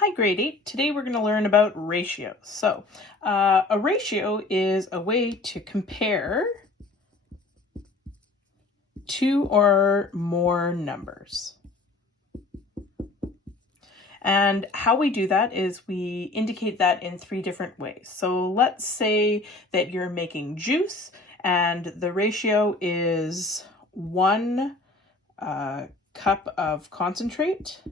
Hi, grade 8. Today we're going to learn about ratios. A ratio is a way to compare two or more numbers. And how we do that is we indicate that in three different ways. So let's say that you're making juice and the ratio is 1 cup of concentrate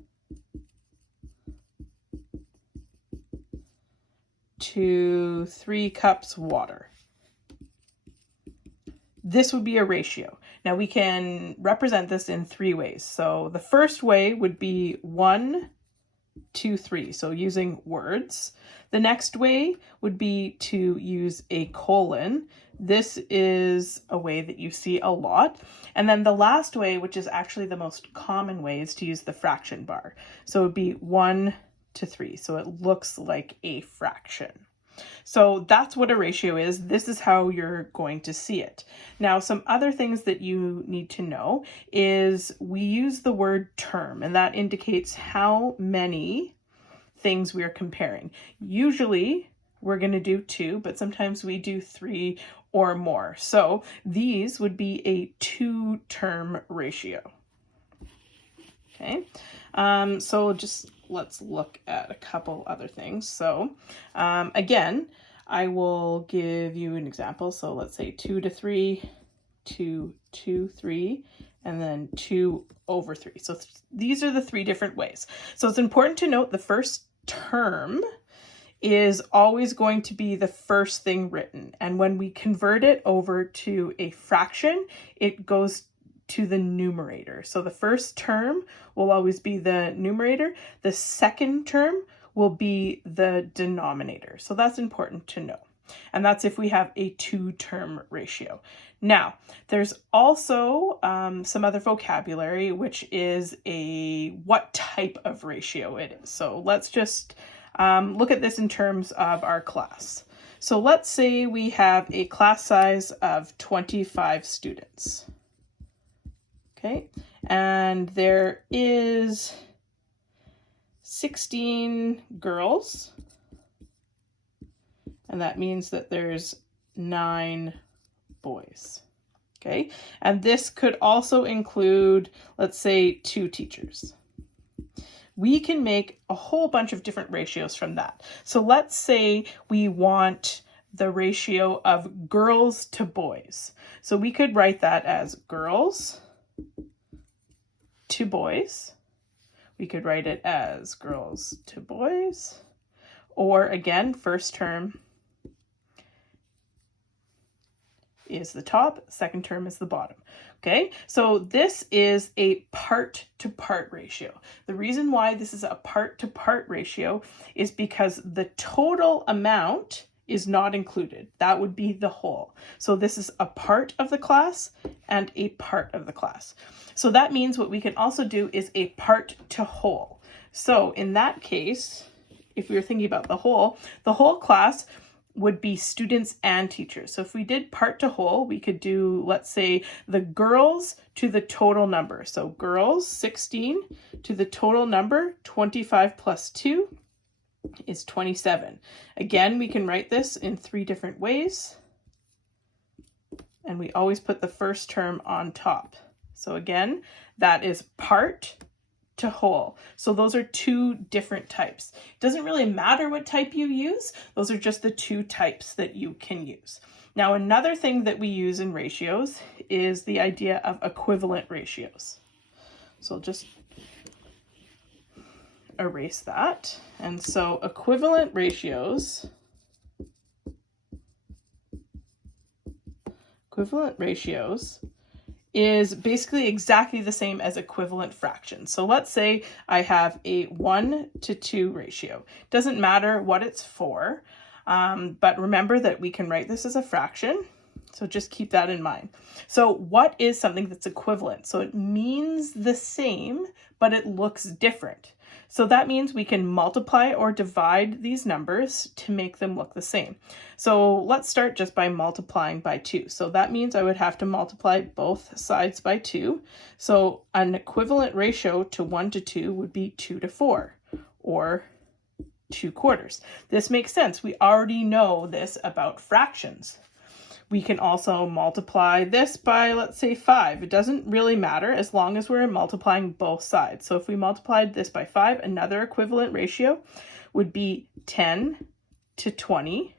to 3 cups water. This would be a ratio. Now we can represent this in three ways. So the first way would be 1, 2, 3. So using words. The next way would be to use a colon. This is a way that you see a lot. And then the last way, which is actually the most common way, is to use the fraction bar. So it would be 1 to 3. So it looks like a fraction. So that's what a ratio is. This is how you're going to see it. Now, some other things that you need to know is we use the word term, and that indicates how many things we are comparing. Usually we're going to do 2, but sometimes we do 3 or more. So these would be a 2-term ratio. Okay, so just let's look at a couple other things. So again, I will give you an example. So let's say 2 to 3, 2, 2, 3, and then 2 over 3. So these are the three different ways. So it's important to note the first term is always going to be the first thing written. And when we convert it over to a fraction, it goes to the numerator. So the first term will always be the numerator. The second term will be the denominator. So that's important to know. And that's if we have a 2-term ratio. Now, there's also some other vocabulary, which is what type of ratio it is. So let's just look at this in terms of our class. So let's say we have a class size of 25 students. Okay, and there is 16 girls, and that means that there's 9 boys. Okay, and this could also include, let's say, 2 teachers. We can make a whole bunch of different ratios from that. So let's say we want the ratio of girls to boys. So we could write that as girls to boys. We could write it as girls to boys, or again, first term is the top, second term is the bottom. Okay, so this is a part-to-part ratio. The reason why this is a part-to-part ratio is because the total amount is not included. That would be the whole. So this is a part of the class and a part of the class. So that means what we can also do is a part to whole. So in that case, if we were thinking about the whole class would be students and teachers. So if we did part to whole, we could do, let's say, the girls to the total number. So girls, 16, to the total number, 25 plus 2 is 27. Again, we can write this in 3 different ways. And we always put the first term on top. So again, that is part to whole. So those are 2 different types. It doesn't really matter what type you use. Those are just the 2 types that you can use. Now, another thing that we use in ratios is the idea of equivalent ratios. So I'll just erase that. And so equivalent ratios is basically exactly the same as equivalent fractions. So let's say I have a 1 to 2 ratio. Doesn't matter what it's for, but remember that we can write this as a fraction. So just keep that in mind. So what is something that's equivalent? So it means the same, but it looks different. So that means we can multiply or divide these numbers to make them look the same. So let's start just by multiplying by 2. So that means I would have to multiply both sides by 2. So an equivalent ratio to 1 to 2 would be 2 to 4, or 2/4. This makes sense. We already know this about fractions. We can also multiply this by, let's say, 5. It doesn't really matter as long as we're multiplying both sides. So if we multiplied this by 5, another equivalent ratio would be 10 to 20,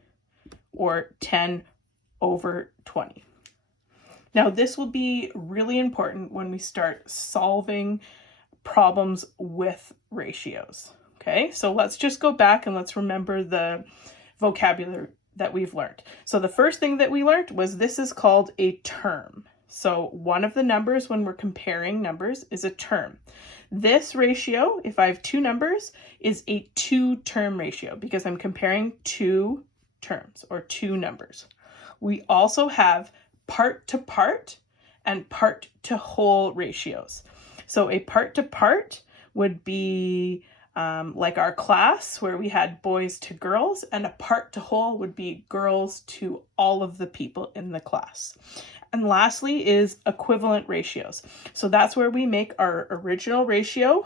or 10/20. Now, this will be really important when we start solving problems with ratios. Okay, so let's just go back and let's remember the vocabulary that we've learned. So the first thing that we learned was this is called a term. So one of the numbers when we're comparing numbers is a term. This ratio, if I have two numbers, is a two-term ratio because I'm comparing two terms or two numbers. We also have part-to-part and part-to-whole ratios. So a part-to-part would be like our class where we had boys to girls, and a part-to-whole would be girls to all of the people in the class. And lastly is equivalent ratios. So that's where we make our original ratio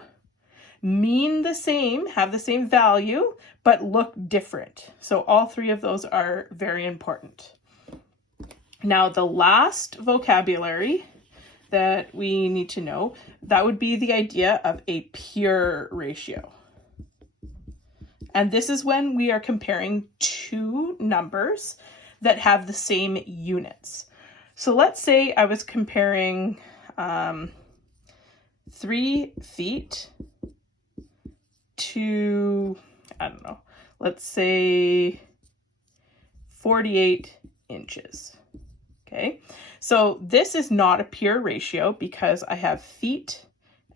mean the same, have the same value, but look different. So all three of those are very important. Now, the last vocabulary that we need to know, that would be the idea of a pure ratio. And this is when we are comparing two numbers that have the same units. So let's say I was comparing 3 feet to, I don't know, let's say 48 inches. Okay, so this is not a pure ratio because I have feet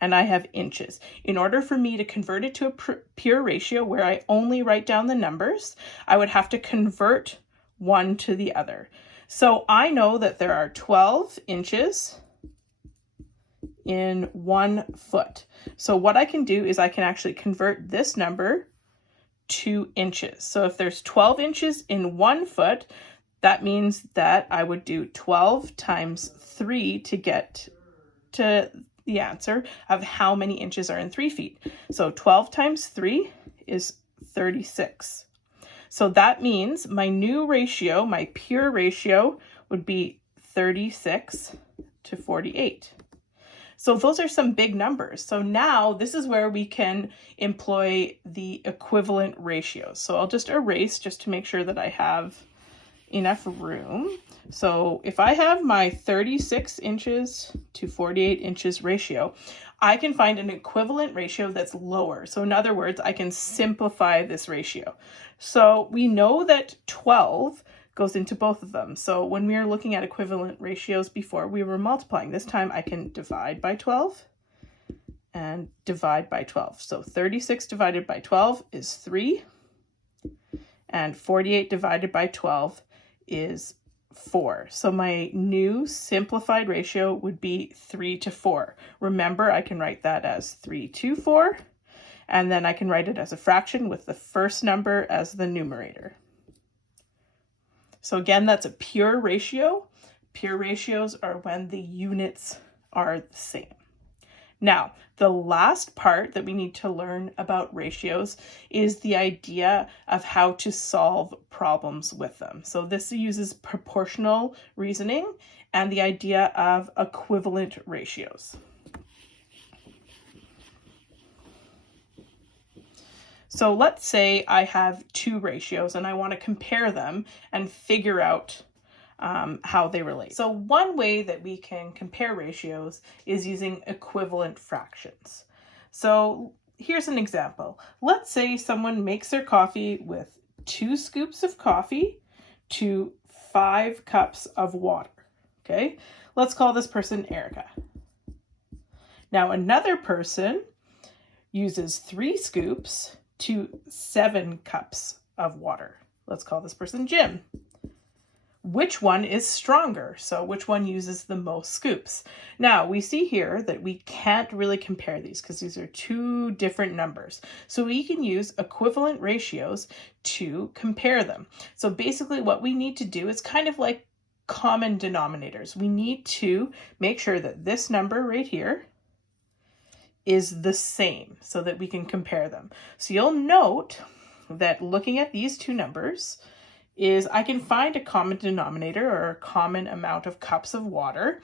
and I have inches. In order for me to convert it to a pure ratio where I only write down the numbers, I would have to convert one to the other. So I know that there are 12 inches in 1 foot. So what I can do is I can actually convert this number to inches. So if there's 12 inches in 1 foot, that means that I would do 12 times 3 to get to the answer of how many inches are in 3 feet. So 12 times 3 is 36. So that means my new ratio, my pure ratio, would be 36 to 48. So those are some big numbers. So now this is where we can employ the equivalent ratios. So I'll just erase just to make sure that I have enough room. So if I have my 36 inches to 48 inches ratio, I can find an equivalent ratio that's lower. So in other words, I can simplify this ratio. So we know that 12 goes into both of them. So when we were looking at equivalent ratios before, we were multiplying. This time I can divide by 12 and divide by 12. So 36 divided by 12 is 3, and 48 divided by 12 is 4. So my new simplified ratio would be 3 to 4. Remember, I can write that as 3 to 4, and then I can write it as a fraction with the first number as the numerator. So again, that's a pure ratio. Pure ratios are when the units are the same. Now, the last part that we need to learn about ratios is the idea of how to solve problems with them. So this uses proportional reasoning and the idea of equivalent ratios. So let's say I have two ratios and I want to compare them and figure out how they relate. So one way that we can compare ratios is using equivalent fractions. So here's an example. Let's say someone makes their coffee with 2 scoops of coffee to 5 cups of water. Okay, let's call this person Erica. Now another person uses 3 scoops to 7 cups of water. Let's call this person Jim. Which one is stronger? So which one uses the most scoops? Now we see here that we can't really compare these because these are two different numbers. So we can use equivalent ratios to compare them. So basically what we need to do is kind of like common denominators. We need to make sure that this number right here is the same so that we can compare them. So you'll note that looking at these two numbers is I can find a common denominator or a common amount of cups of water,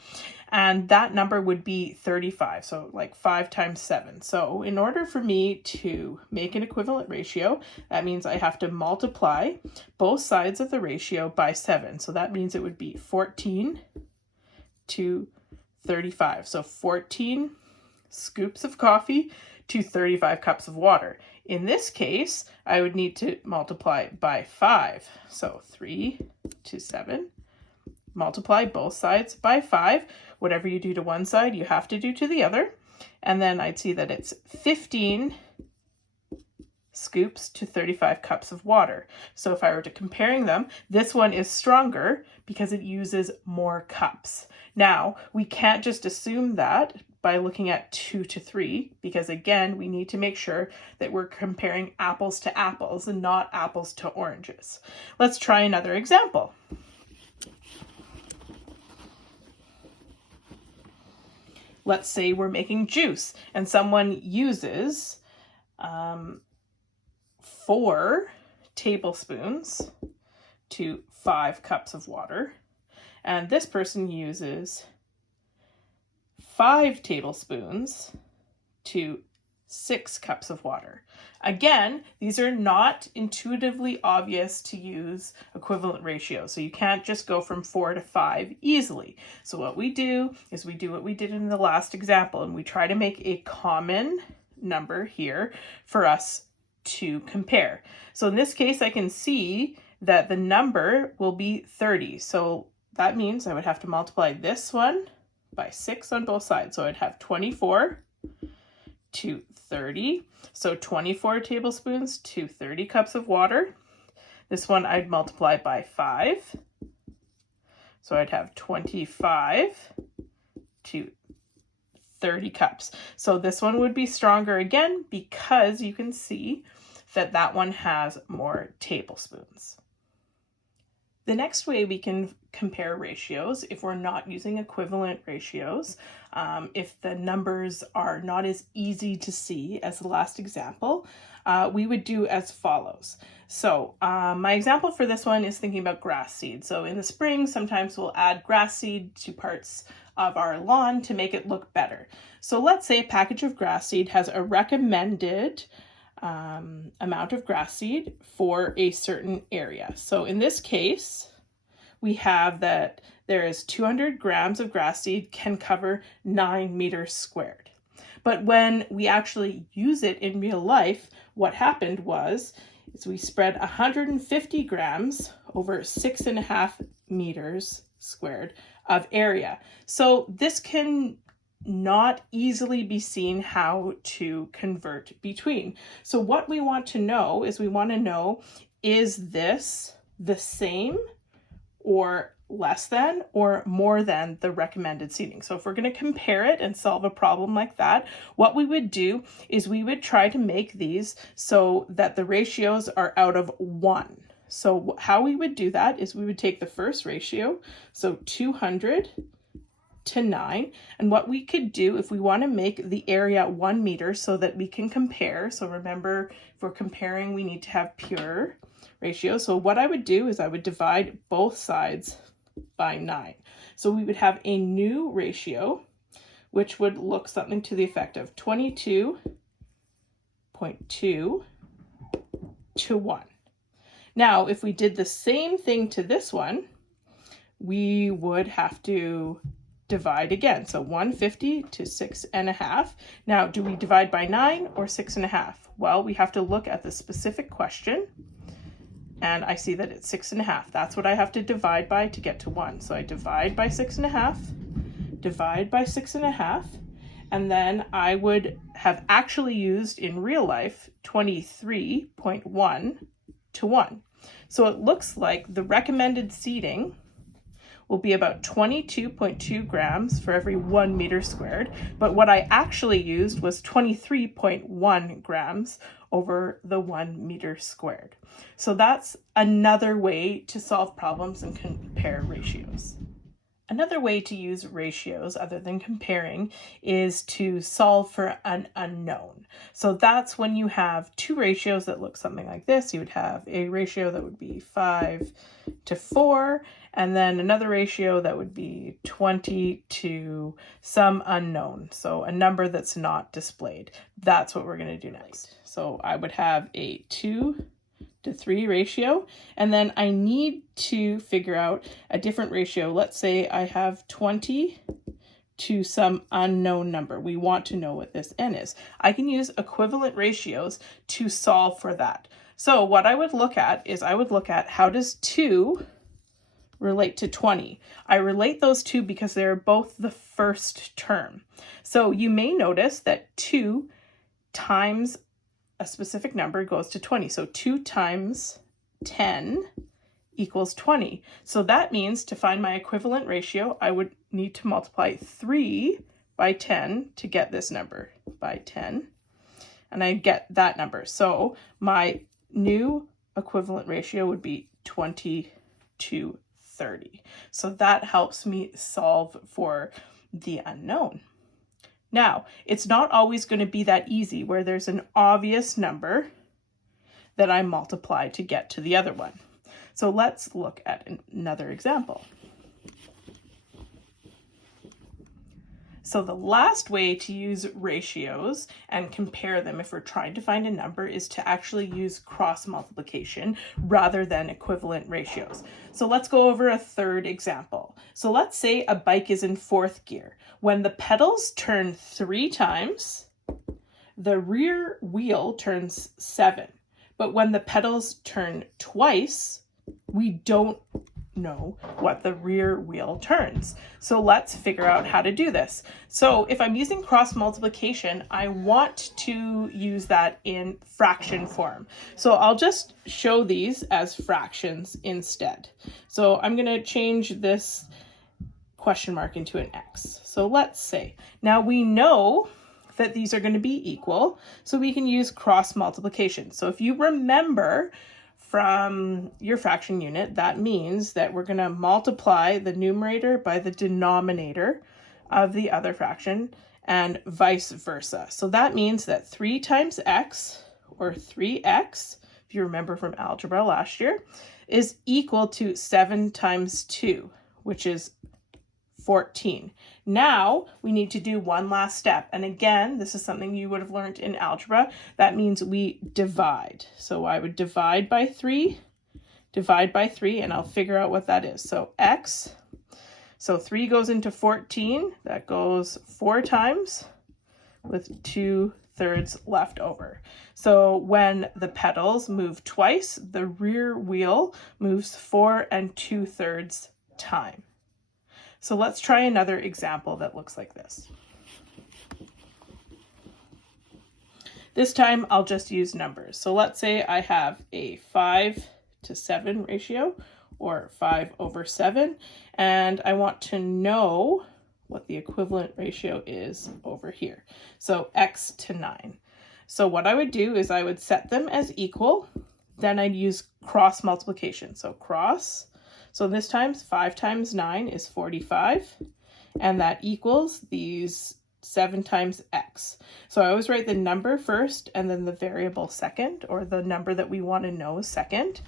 and that number would be 35, so like 5 times 7. So in order for me to make an equivalent ratio, that means I have to multiply both sides of the ratio by 7. So that means it would be 14 to 35. So 14 scoops of coffee to 35 cups of water. In this case, I would need to multiply by 5. So 3 to 7. Multiply both sides by 5. Whatever you do to one side, you have to do to the other. And then I'd see that it's 15 scoops to 35 cups of water. So if I were to comparing them, this one is stronger because it uses more cups. Now, we can't just assume that by looking at 2 to 3, because again, we need to make sure that we're comparing apples to apples and not apples to oranges. Let's try another example. Let's say we're making juice and someone uses 4 tablespoons to 5 cups of water, and this person uses 5 tablespoons to 6 cups of water. Again, these are not intuitively obvious to use equivalent ratios, so you can't just go from 4 to 5 easily. So what we do is we do what we did in the last example, and we try to make a common number here for us to compare. So in this case, I can see that the number will be 30. So that means I would have to multiply this one by 6 on both sides. So I'd have 24 to 30. So 24 tablespoons to 30 cups of water. This one I'd multiply by 5. So I'd have 25 to 30 cups. So this one would be stronger again because you can see that that one has more tablespoons. The next way we can compare ratios, if we're not using equivalent ratios, if the numbers are not as easy to see as the last example, we would do as follows. So my example for this one is thinking about grass seed. So in the spring, sometimes we'll add grass seed to parts of our lawn to make it look better. So let's say a package of grass seed has a recommended amount of grass seed for a certain area. So in this case, we have that there is 200 grams of grass seed can cover 9 meters squared. But when we actually use it in real life, what happened was is we spread 150 grams over 6.5 meters squared of area. So this can not easily be seen how to convert between. So what we want to know is is this the same or less than or more than the recommended seating? So if we're going to compare it and solve a problem like that, what we would do is we would try to make these so that the ratios are out of 1. So how we would do that is we would take the first ratio, so 200 to 9, and what we could do if we want to make the area 1 meter so that we can compare. So remember, if we're comparing, we need to have pure ratio. So what I would do is I would divide both sides by 9. So we would have a new ratio, which would look something to the effect of 22.2 to 1. Now, if we did the same thing to this one, we would have to divide again. So 150 to 6.5. Now, do we divide by 9 or 6.5? Well, we have to look at the specific question, and I see that it's 6.5. That's what I have to divide by to get to 1. So I divide by 6.5, divide by 6.5, and then I would have actually used in real life 23.1 to 1. So it looks like the recommended seating will be about 22.2 grams for every 1 meter squared, but what I actually used was 23.1 grams over the 1 meter squared. So that's another way to solve problems and compare ratios. Another way to use ratios other than comparing is to solve for an unknown. So that's when you have two ratios that look something like this. You would have a ratio that would be 5 to 4, and then another ratio that would be 20 to some unknown. So a number that's not displayed. That's what we're going to do next. So I would have a 2 to 3 ratio, and then I need to figure out a different ratio. Let's say I have 20 to some unknown number. We want to know what this n is. I can use equivalent ratios to solve for that. So what I would look at is I would look at how does 2 relate to 20. I relate those two because they're both the first term. So you may notice that 2 times a specific number goes to 20. So 2 times 10 equals 20. So that means to find my equivalent ratio, I would need to multiply 3 by 10 to get this number by 10. And I get that number. So my new equivalent ratio would be 20 to 30. So that helps me solve for the unknown. Now, it's not always going to be that easy where there's an obvious number that I multiply to get to the other one. So let's look at another example. So the last way to use ratios and compare them if we're trying to find a number is to actually use cross multiplication rather than equivalent ratios. So let's go over a third example. So let's say a bike is in 4th gear. When the pedals turn 3 times, the rear wheel turns 7. But when the pedals turn twice, we don't know what the rear wheel turns. So let's figure out how to do this. So if I'm using cross multiplication, I want to use that in fraction form. So I'll just show these as fractions instead. So I'm going to change this question mark into an X. So let's say, now we know that these are going to be equal, so we can use cross multiplication. So if you remember from your fraction unit, that means that we're going to multiply the numerator by the denominator of the other fraction and vice versa. So that means that 3 times x, or 3x, if you remember from algebra last year, is equal to 7 times 2, which is 14. Now we need to do one last step. And again, this is something you would have learned in algebra. That means we divide. So I would divide by 3, and I'll figure out what that is. So x, so 3 goes into 14. That goes 4 times with 2/3 left over. So when the pedals move twice, the rear wheel moves 4 2/3 time. So let's try another example that looks like this. This time I'll just use numbers. So let's say I have a 5 to 7 ratio, or 5/7, and I want to know what the equivalent ratio is over here. So x to 9. So what I would do is I would set them as equal, then I'd use cross multiplication. So cross. So this times 5 times 9 is 45, and that equals these 7 times x. So I always write the number first and then the variable second, or the number that we want to know second.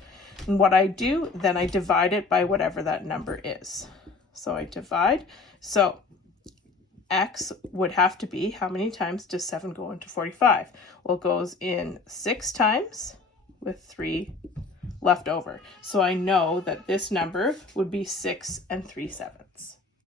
And what I do, then I divide it by whatever that number is. So I divide. So x would have to be, how many times does 7 go into 45? Well, it goes in 6 times with 3 left over. So I know that this number would be 6 3/7.